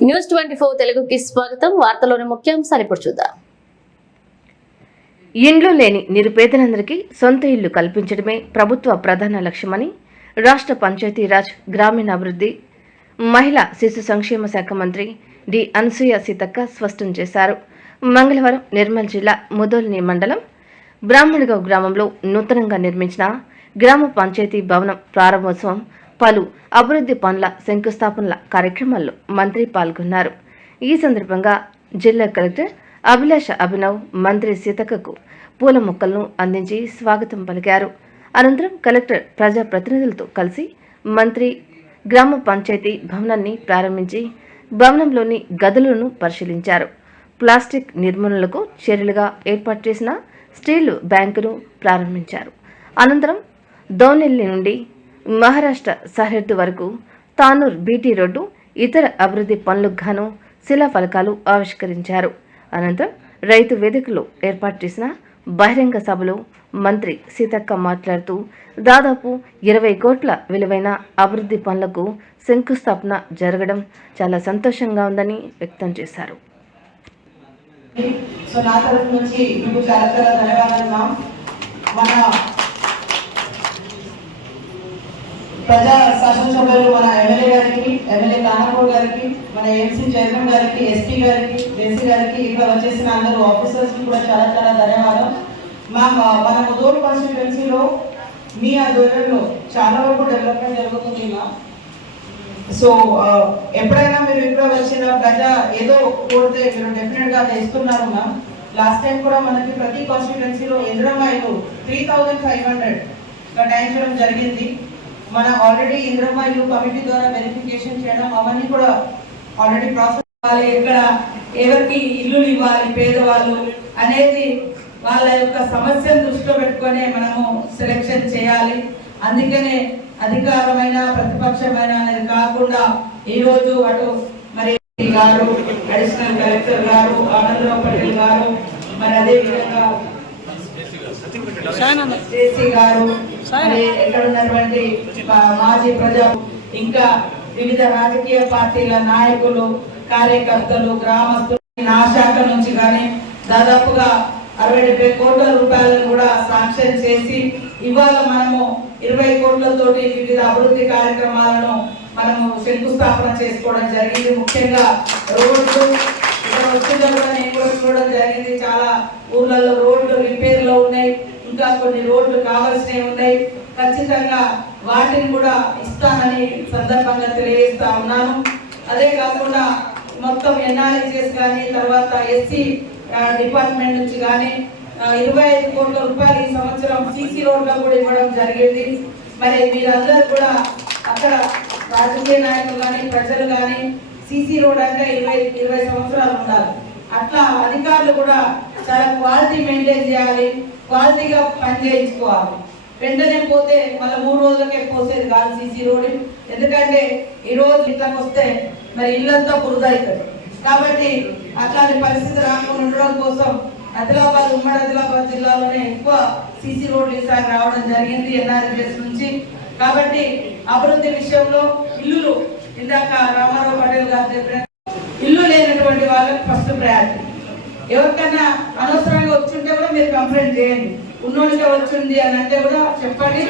News 24 తెలుగుకి స్వాగతం. వార్తలోని ముఖ్యాంశాలు ఇప్పుడు చూద్దాం. ఇండ్లు లేని నిరుపేదలందరికీ సొంత ఇల్లు కల్పించడమే ప్రభుత్వ ప్రధాన లక్ష్యమని రాష్ట్ర పంచాయతీరాజ్ గ్రామీణాభివృద్ధి మహిళా శిశు సంక్షేమ శాఖ మంత్రి డి అనసూయ సీతక్క స్పష్టం చేశారు. మంగళవారం నిర్మల్ జిల్లా ముదోల్ని మండలం బ్రాహ్మణగావ్ గ్రామంలో నూతనంగా నిర్మించిన గ్రామ పంచాయతీ భవనం ప్రారంభోత్సవం, పలు అభివృద్ధి పనుల శంకుస్థాపనల కార్యక్రమాల్లో మంత్రి పాల్గొన్నారు. ఈ సందర్భంగా జిల్లా కలెక్టర్ అభిలాష అభినవ్ మంత్రి సీతక్కకు పూల మొక్కలను అందించి స్వాగతం పలికారు. అనంతరం కలెక్టర్ ప్రజాప్రతినిధులతో కలిసి మంత్రి గ్రామ పంచాయతీ భవనాన్ని ప్రారంభించి భవనంలోని గదులను పరిశీలించారు. ప్లాస్టిక్ నిర్మూలనకు చర్యలుగా ఏర్పాటు చేసిన స్టీల్ బ్యాంకును ప్రారంభించారు. అనంతరం దోనెల్లి నుండి మహారాష్ట్ర సరిహద్దు వరకు తానూర్ బీటీ రోడ్డు, ఇతర అభివృద్ధి పనులకు గాను శిలాఫలకాలు ఆవిష్కరించారు. అనంతరం రైతు వేదికలో ఏర్పాటు చేసిన బహిరంగ సభలో మంత్రి సీతక్క మాట్లాడుతూ దాదాపు 20 కోట్ల విలువైన అభివృద్ధి పనులకు శంకుస్థాపన జరగడం చాలా సంతోషంగా ఉందని వ్యక్తం చేశారు. ప్రజా శాసనసభ్యులు మన ఎమ్మెల్యే కానపూర్ గారికి, మన ఎంసీ చైర్మన్ గారికి, ఎస్పీ గారికి, జెన్సీ గారికి, ఇక్కడ వచ్చేసిన అందరూ ఆఫీసర్స్ కి కూడా చాలా చాలా ధన్యవాదం. మన ముదోల్ కాన్స్టిట్యుయెన్సీలో మీ ఆధ్వర్యంలో చాలా వరకు డెవలప్మెంట్ జరుగుతుంది. సో ఎప్పుడైనా మీరు ఇక్కడ వచ్చిన ప్రజా ఏదో కోరితే మీరు డెఫినెట్ గా తెస్తున్నారు. మ్యామ్ లాస్ట్ టైం కూడా మనకి ప్రతి కాన్స్టిట్యుయెన్సీలో ఇందిరమ్మాయిలు 3500 కేటాయించడం జరిగింది. మన ఆల్రెడీ ఇంద్రమ్మాయిలు కమిటీ ద్వారా వెరిఫికేషన్ చేయడం అవన్నీ కూడా ఆల్రెడీ ప్రాసెస్ అవ్వాలి. ఎక్కడ ఎవరికి ఇల్లు ఇవ్వాలి పేదవాళ్ళు అనేది వాళ్ళ యొక్క సమస్యను దృష్టిలో పెట్టుకొని మనము సెలెక్షన్ చేయాలి. అందుకనే అధికారమైన ప్రతిపక్షమైన అనేది కాకుండా ఈరోజు అటు మరి గారు, అడిషనల్ కలెక్టర్ గారు, ఆనందరావు పటేల్ గారు, మరి అదే విధంగా జేసీ గారు, ఎక్కడ ఉన్నటువంటి మాజీ ప్రజా, ఇంకా వివిధ రాజకీయ పార్టీల నాయకులు, కార్యకర్తలు, గ్రామస్తులు నా శాఖ నుంచి కానీ దాదాపుగా 60-70 కోట్ల రూపాయలను కూడా శాంక్షన్ చేసి ఇవాళ మనము 20 కోట్లతోటి వివిధ అభివృద్ధి కార్యక్రమాలను మనము శంకుస్థాపన చేసుకోవడం జరిగింది. ముఖ్యంగా రోడ్లు ఇక్కడ వచ్చిందో కూడా నేను కూడా చూడడం జరిగింది. చాలా ఊర్లలో రోడ్లు రిపేర్ లో ఉన్నాయి, ఇంకా కొన్ని రోడ్లు కావాల్సినవి ఉన్నాయి. ఖచ్చితంగా వాటిని కూడా ఇస్తానని సందర్భంగా తెలియజేస్తా ఉన్నాను. అదే కాకుండా మొత్తం ఎన్ఆర్ఈజీఎస్ కానీ, తర్వాత ఎస్సీ డిపార్ట్మెంట్ నుంచి కానీ 25 కోట్ల రూపాయలు ఈ సంవత్సరం సీసీ రోడ్లో కూడా ఇవ్వడం జరిగింది. మరి మీరందరూ కూడా అక్కడ రాజకీయ నాయకులు కానీ ప్రజలు కానీ సీసీ రోడ్ అంటే 20 సంవత్సరాలు ఉండాలి. అట్లా అధికారులు కూడా చాలా క్వాలిటీ మెయింటైన్ చేయాలి, క్వాలిటీగా పని చేయించుకోవాలి. వెంటనే పోతే మళ్ళీ 3 రోజులకే పోసేది కాదు సీసీ రోడ్. ఎందుకంటే ఈ రోజు ఇట్లా వస్తే మరి ఇల్లంతా బురద అవుతుంది. కాబట్టి అట్లాంటి పరిస్థితి రాకుండా ఉండడం కోసం ఉమ్మడి ఆదిలాబాద్ జిల్లాలోనే ఎక్కువ సీసీ రోడ్లు ఈసారి రావడం జరిగింది ఎన్ఆర్జీఎస్ నుంచి. కాబట్టి అభివృద్ధి విషయంలో ఇల్లులు, ఇందాక రామారావు పటేల్ గారు చెప్పిన ఇల్లు లేనటువంటి వాళ్ళకి ఫస్ట్ ప్రయారిటీ. ఎవరికైనా అనవసరంగా వచ్చింటే కూడా మీరు కంప్లైంట్ చేయండి. ఉన్నోడిగా వచ్చింది అని అంటే కూడా చెప్పండి,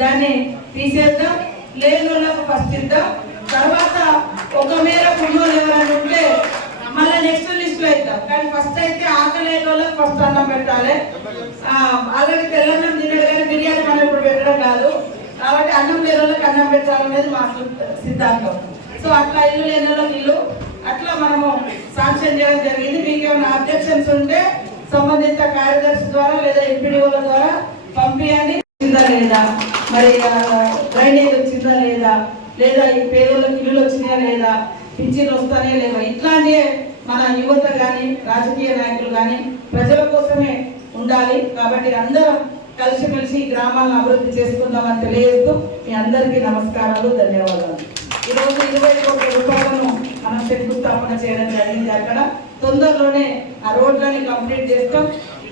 దాన్ని తీసేద్దాం. లేని వాళ్ళకు ఫస్ట్ ఇద్దాం. తర్వాత ఒక మేర ఉన్నోళ్ళు ఎవరైనా ఉంటే మళ్ళీ నెక్స్ట్ లిస్ట్ లో ఇద్దాం. కానీ ఫస్ట్ అయితే ఆకలి లేని వాళ్ళకి ఫస్ట్ అన్నం పెట్టాలి. ఆల్రెడీ తెల్లన్నం తినడు కానీ బిర్యానీ మనం ఇప్పుడు పెట్టడం కాదు. కాబట్టి అన్నం లేని వాళ్ళకి అన్నం పెట్టాలనేది మా సిద్ధాంతం. సో అట్లా ఇల్లు లేని వాళ్ళకి ఇల్లు అట్లా మనము శాంక్షన్ చేయడం జరిగింది. మీకు ఏమైనా అబ్జెక్షన్స్ ఉంటే సంబంధిత కార్యదర్శి ద్వారా లేదా ఎంపీడీఓల ద్వారా పంపించండి. వచ్చిందా లేదా, మరి డ్రైనేజ్ వచ్చిందా లేదా, లేదా ఈ పేదోళ్ళకి ఇల్లులు వచ్చినాయా లేదా, పింఛన్లు వస్తానే లేవా, ఇట్లాంటి మన యువత కానీ రాజకీయ నాయకులు కానీ ప్రజల కోసమే ఉండాలి. కాబట్టి అందరం కలిసిమెలిసి గ్రామాలను అభివృద్ధి చేసుకుందామని తెలియజేస్తూ మీ అందరికీ నమస్కారాలు, ధన్యవాదాలు. ఈరోజు 20 కోట్ల రూపాయలను మనం శంకుస్థాపన చేయడం జరిగింది. అక్కడ తొందరలోనే ఆ రోడ్లని కంప్లీట్ చేస్తాం.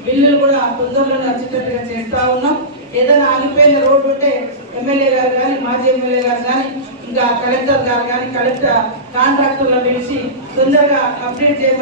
బిల్లులు కూడా తొందరలోనే వచ్చేటట్టుగా చేస్తా ఉన్నాం. ఏదైనా ఆగిపోయిన రోడ్డు ఉంటే ఎమ్మెల్యే గారు కానీ, మాజీ ఎమ్మెల్యే గారు కానీ, ఇంకా కలెక్టర్ గారు కానీ, కలెక్టర్ కాంట్రాక్టర్లను పిలిచి అప్డేట్ చేయమని